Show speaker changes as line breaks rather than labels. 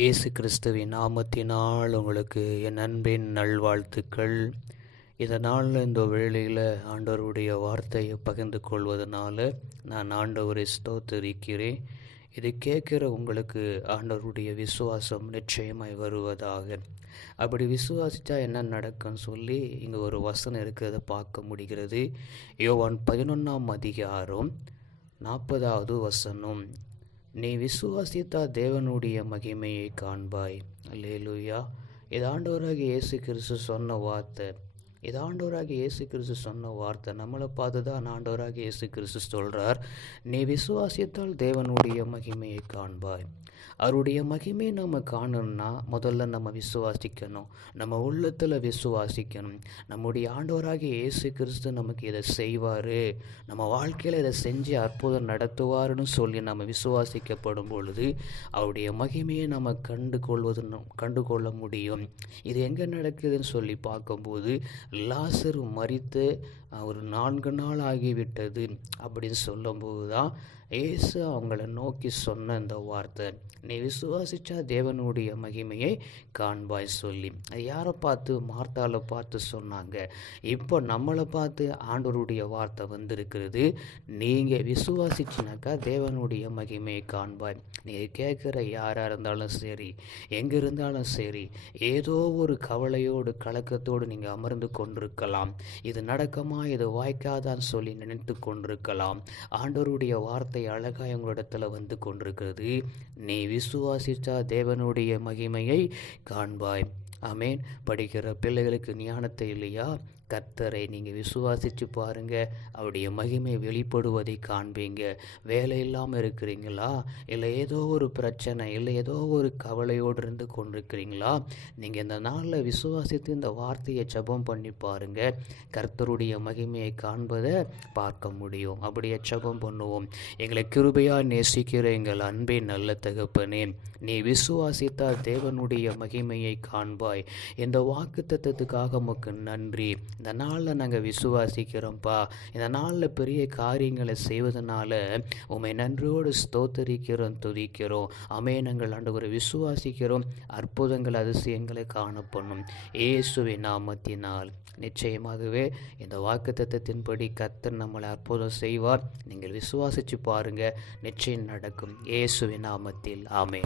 இயேசு கிறிஸ்துவின் நாமத்தினால் உங்களுக்கு என் அன்பின் நல்வாழ்த்துக்கள். இதனால் இந்த வேளையில் ஆண்டவருடைய வார்த்தையை பகிர்ந்து கொள்வதனால நான் ஆண்டவரை ஸ்தோத்தரிக்கிறேன். இது கேட்குற உங்களுக்கு ஆண்டவருடைய விசுவாசம் நிச்சயமாய் வருவதாக. அப்படி விசுவாசித்தா என்ன நடக்கும்னு சொல்லி இங்கே ஒரு வசனம் இருக்கிறத பார்க்க முடிகிறது. யோவான் பதினொன்றாம் அதிகாரம் நாற்பதாவது வசனம். நீ விசுவாசித்தா தேவனுடைய மகிமையை காண்பாய். லேலுயா இதாண்டவராக இயேசு கிறிஸ்து சொன்ன வார்த்தை. இதாண்டவராக இயேசு கிறிஸ்து சொன்ன வார்த்தை. நம்மளை பார்த்து தான் ஆண்டவராக இயேசு கிறிஸ்து சொல்கிறார் நீ விசுவாசித்தால் தேவனுடைய மகிமையை காண்பாய். அவருடைய மகிமையை நம்ம காணணும்னா முதல்ல நம்ம விசுவாசிக்கணும். நம்ம உள்ளத்தில் விசுவாசிக்கணும். நம்முடைய ஆண்டவராக இயேசு கிறிஸ்து நமக்கு இதை செய்வார். நம்ம வாழ்க்கையில் இதை செஞ்சு அற்புதம் நடத்துவார்னு சொல்லி நம்ம விசுவாசிக்கப்படும் பொழுது அவருடைய மகிமையை நம்ம கண்டு கொள்வது கண்டு கொள்ள முடியும். இது எங்கே நடக்குதுன்னு சொல்லி பார்க்கும்போது லாசர் மறித்து ஒரு நான்கு நாள் ஆகிவிட்டது அப்படின்னு சொல்லும்போது தான் ஏசு அவங்கள நோக்கி சொன்ன இந்த வார்த்தை நீ விசுவாசிச்சா தேவனுடைய மகிமையை காண்பாய் சொல்லி. யாரை பார்த்து? மார்த்தால பார்த்து சொன்னாங்க. இப்போ நம்மளை பார்த்து ஆண்டவருடைய வார்த்தை வந்திருக்கிறது நீங்கள் விசுவாசிச்சினாக்கா தேவனுடைய மகிமையை காண்பாய். நீங்கள் கேட்குற யாராக இருந்தாலும் சரி எங்கே இருந்தாலும் சரி ஏதோ ஒரு கவலையோடு கலக்கத்தோடு நீங்கள் அமர்ந்து கொண்டிருக்கலாம். இது நடக்கமா? இது வாய்க்காதான்னு சொல்லி நினைத்து கொண்டிருக்கலாம். ஆண்டவருடைய வார்த்தை வார்த்தை அழகாய் உங்களிடத்தில் வந்து கொண்டிருக்கிறது. நீ விசுவாசித்தா தேவனுடைய மகிமையை காண்பாய். அமேன் படிக்கிற பிள்ளைகளுக்கு ஞானத்தை இல்லையா? கர்த்தரை நீங்கள் விசுவாசித்து பாருங்கள் அவருடைய மகிமை வெளிப்படுவதை காண்பீங்க. வேலை இல்லாமல் இருக்கிறீங்களா? இல்லை ஏதோ ஒரு பிரச்சனை இல்லை ஏதோ ஒரு கவலையோடு இருந்து கொண்டிருக்கிறீங்களா? நீங்கள் இந்த நாளில் விசுவாசித்து இந்த வார்த்தையை ஜபம் பண்ணி பாருங்கள் கர்த்தருடைய மகிமையை காண்பதை பார்க்க முடியும். அப்படியே ஜபம் பண்ணுவோம். எங்களை கிருபையாக நேசிக்கிற எங்கள் அன்பே நல்ல தகப்பனே நீ விசுவாசித்தால் தேவனுடைய மகிமையை காண்பாய். இந்த வாக்கு தத்துவத்துக்காக உமக்கு நன்றி. இந்த நாளில் நாங்கள் விசுவாசிக்கிறோம்ப்பா இந்த நாளில் பெரிய காரியங்களை செய்வதனால உண்மை நன்றியோடு ஸ்தோத்தரிக்கிறோம் துதிக்கிறோம். அமே நாங்கள் ஆண்டவரை விசுவாசிக்கிறோம். அற்புதங்கள் அதிசயங்களை காணப்படும். ஏசுவி நாமத்தினால். நிச்சயமாகவே இந்த வாக்கு தத்துவத்தின்படி கத்தர் நம்மளை அற்புதம் செய்வார். நீங்கள் விசுவாசித்து பாருங்கள் நிச்சயம் நடக்கும். இயேசுவின் நாமத்தில். ஆமே